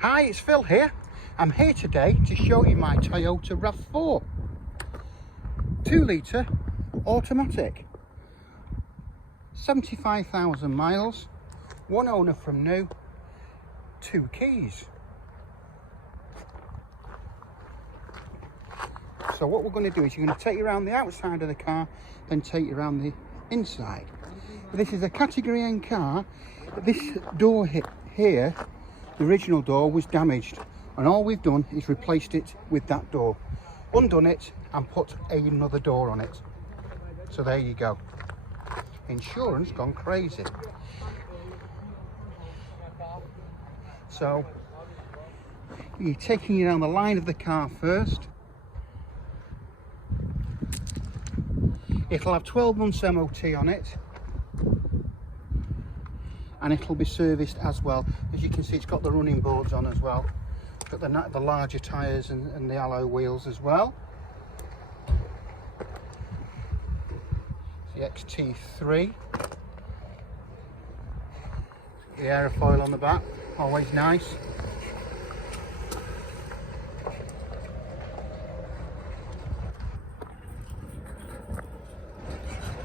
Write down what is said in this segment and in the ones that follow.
Hi, it's Phil here. I'm here today to show you my Toyota RAV4 2-litre automatic, 75,000 miles, one owner from new, 2 keys. So what we're going to do is you're going to take you around the outside of the car, then take you around the inside. This is a category N car. This door here, the original door, was damaged, and all we've done is replaced it with that door, undone it and put another door on it. So there you go. Insurance gone crazy. So you're taking you down the line of the car first. It'll have 12 months MOT on it, and it'll be serviced as well. As you can see, it's got the running boards on as well. Got the larger tyres and the alloy wheels as well. The XT3. The aerofoil on the back, always nice.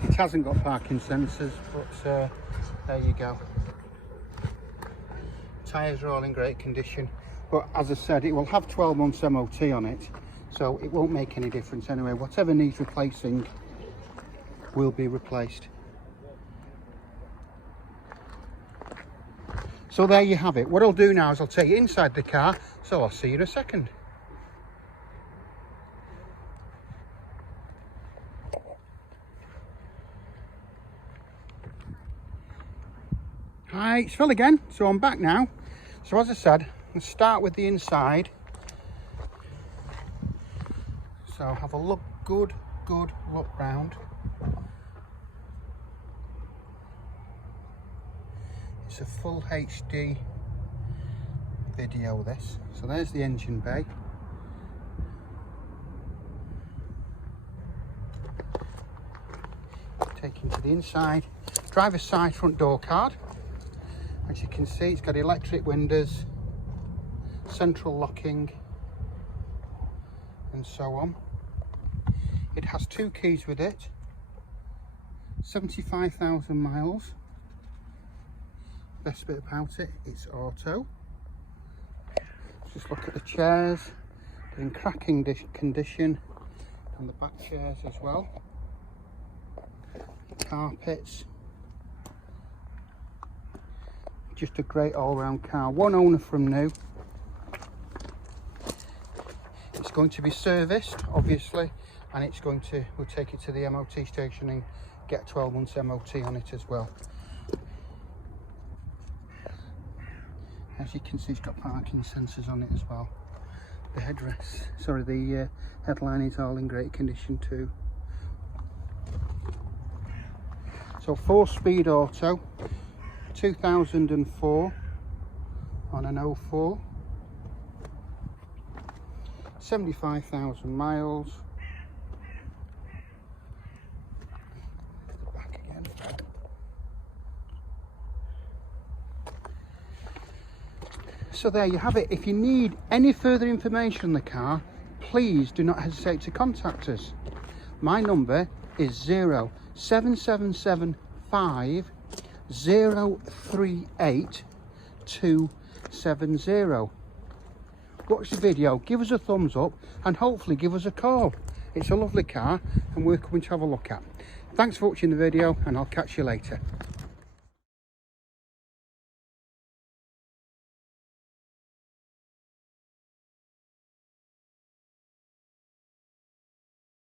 It hasn't got parking sensors, but there you go. Tyres are all in great condition, but as I said, it will have 12 months MOT on it, so it won't make any difference anyway. Whatever needs replacing will be replaced. So there you have it. What I'll do now is I'll take you inside the car, so I'll see you in a second. Hi, it's Phil again. So I'm back now. So as I said, let's start with the inside. So have a good look round. It's a full HD video, this. So there's the engine bay. Taking to the inside. Driver's side front door card. As you can see, it's got electric windows, central locking, and so on. It has 2 keys with it, 75,000 miles. Best bit about it, it's auto. Just look at the chairs, they're in cracking condition, and the back chairs as well. Carpets. Just a great all-round car, one owner from new. It's going to be serviced, obviously, and we'll take it to the MOT station and get 12 months MOT on it as well. As you can see, it's got parking sensors on it as well. The the headline is all in great condition too. So 4-speed auto. 2004 on an 04, 75,000 miles. Back again. So there you have it. If you need any further information on the car, please do not hesitate to contact us. My number is 07775 038270. Watch the video, give us a thumbs up, and hopefully give us a call. It's a lovely car and we're coming to have a look at. Thanks for watching the video, and I'll catch you later.